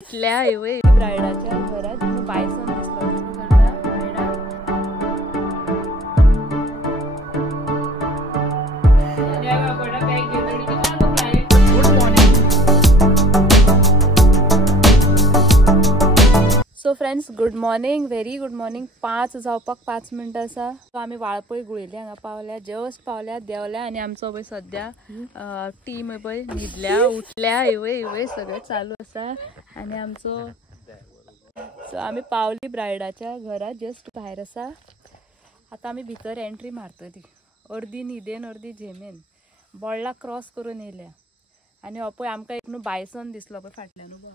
इथल्या एवढे ब्रायडाच्या घरात बायसन दिसला so friends good morning very good morning 5 जावपाक 5 मिनटां आसा सो आमी वाळपय गुळेली हांगा पावल्या जस्ट पावल्या देवल्या आनी आमचो पळय सद्या टीम पळय न्हिदल्या उठल्या इवय सगळें चालू आसा आनी आमचो सो आमी पावली ब्रायडाच्या घरा जस्ट भायर आसा आतां आमी भितर एंट्री मारतली अर्दी न्हिदेन अर्दी झेमेन बोळ्ळा क्रॉस करून येयल्या आनी हो पळय आमकां एक न्हू बायसन दिसलो पळय फाटल्यान उबो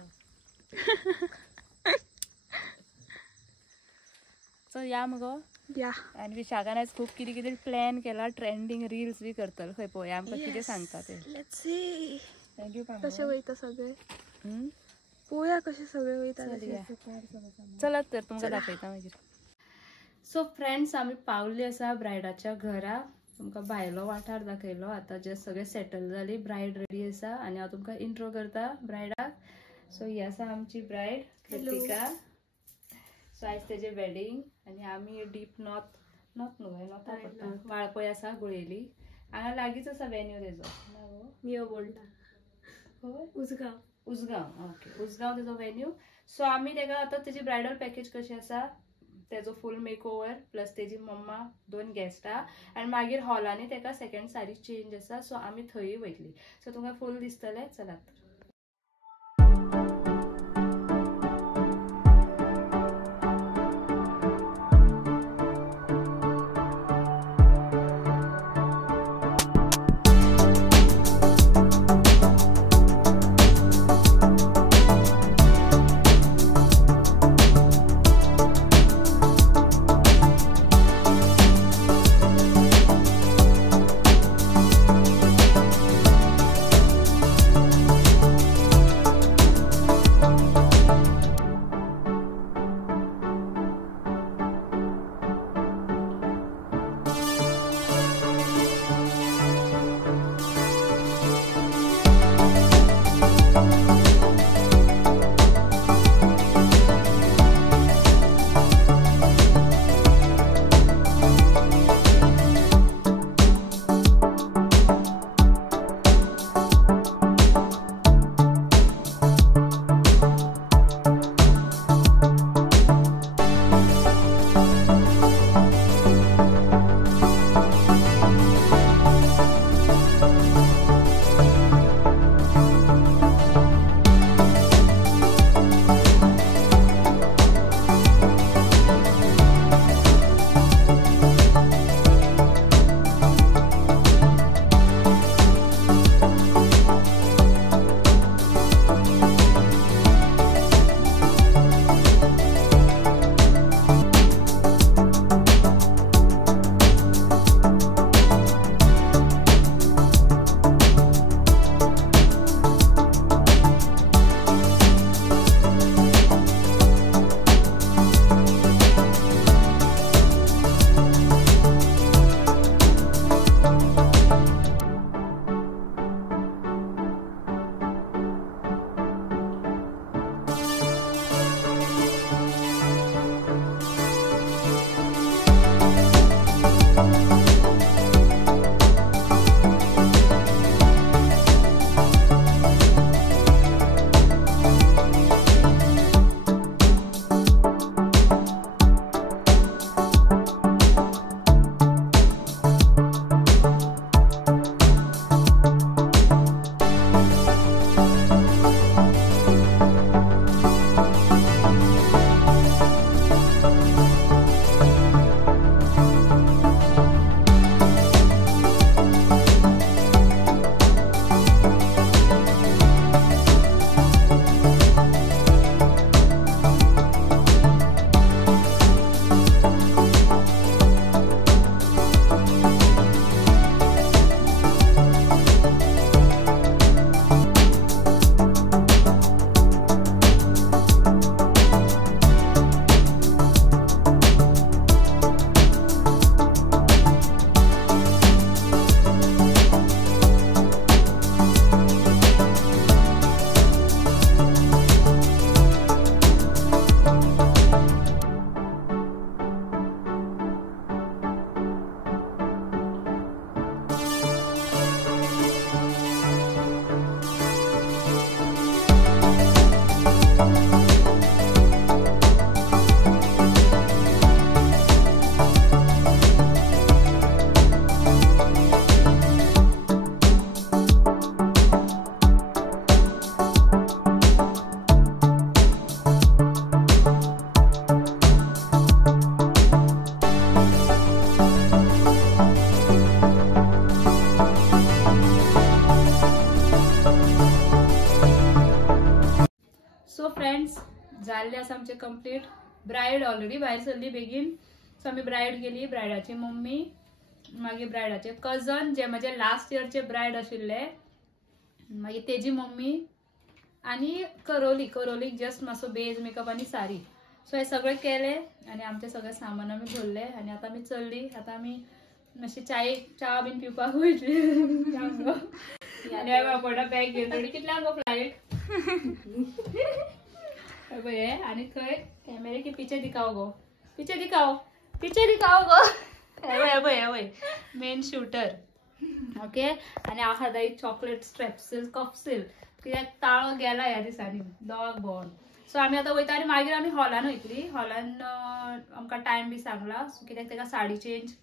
सो या मगो या आनी विशाखान आयज खूब कितें कितें प्लॅन केला ट्रेंडींग रील्स बी करतलो खंय पळय आमकां कितें सांगता ते लेट्स सी थँक्यू कशें वयता सगळें पळोवया कशें सगळें वयता चलत तर तुमकां दाखयता मागीर सो फ्रेंड्स आमी पावल्ली आसा ब्रायडाच्या घरा तुमकां भायलो वाठार दाखयलो आतां जस्ट सगळें सेटल जाली ब्रायड रेडी आसा आनी हांव तुमकां इंट्रो करता ब्रायडाक सो ही आसा आमची ब्रायड कृतिका सो आयज तेजे वेडिंग आनी आमी डीप नॉर्थ वाळपय आसा गुळेली हांगा लागींच आसा वेन्यू तेजो नियो बोल्डा उसगांव ओके उसगांव तेजो वेन्यू सो आमी तेका आतां तेजी ब्रायडल पॅकेज कशी आसा तेजो फूल मेक ओवर प्लस तेजी मम्मा 2 गेस्टां आनी मागीर हॉलांनी तेका सेकंड साडी चेंज आसा सो आमी थंय वयतली सो तुमकां फूल दिसतलें चलात फ्रेंड्स जाल्ले आसा आमचे कंप्लीट. ब्रायड ऑलरेडी भायर सरली बेगीन. सो आमी ब्रायड गेली, ब्रायडाची मम्मी, मागीर ब्रायडाचे कजन जे म्हजे लास्ट इयरचे ब्रायड आशिल्ले, मागीर तेजी मम्मी आनी करोलीक जस्ट मातसो बेज मेकअप आनी साडी. सो हे सगळे केले आनी आमचे सगळे सामान आमी भरले आनी आतां आमी चल्ली. आतां आमी मातशी च्या बीन पिवपाक वयतली आनी बाबा बॅग घेवन रेडी. कितल्यांक गो फ्लायट? हे आनी खंय कॅमेरे की पिचे दिखाओ गो, पिचे दिखाओ गो. हे मेन शूटर. ओके. आनी हांव खाता एक चॉकलेट स्ट्रेप्सिल कॉप्सिल कित्याक ताळो गेला ह्या दिसांनी दोळाक भोंवन. सो आमी आतां वयता आनी मागीर आमी हॉलान वयतली. हॉलान आमकां टायम बी सांगला. सो कित्याक ताका साडी चेंज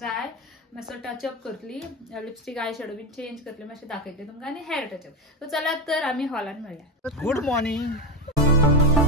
जाय, मातसो टचअप करतली, लिपस्टीक आय शॅडो बीन चेंज करतली, मातशें दाखयतली तुमकां आनी हेअर टचअप. सो चलात तर आमी हॉलान मेळया. Good morning.